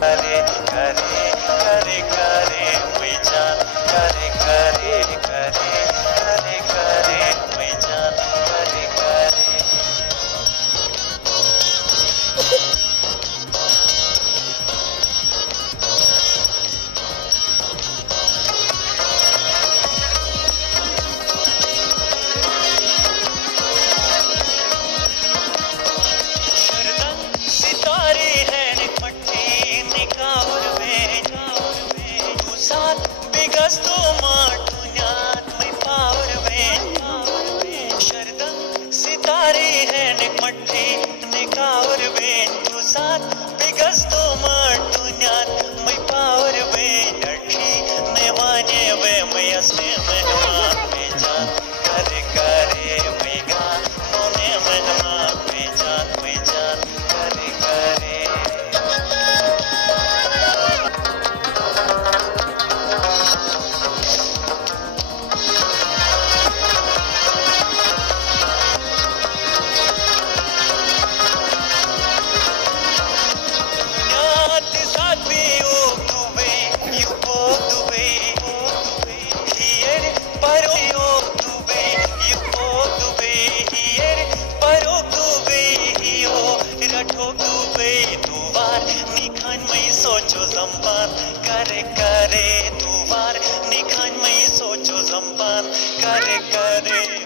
करे करे करे करे मैं जान करे करे करे करे करे मैं जान करे करे सितारे हैं निपट्टी निकावर में तू साथ बिगस तो माटुन्यात मैं पावर में शरदंग सितारे हैं निपट्टी निकावर में तू साथ बिगस तो माटुन्यात मैं पावर में डठी ने माने वे मैं असले मेहमान में जान करे करे मैं गान मोने मेहमान में जान करे करे सोचो जंपान करे करे तू वार निखान मैं सोचो जंपान करे करे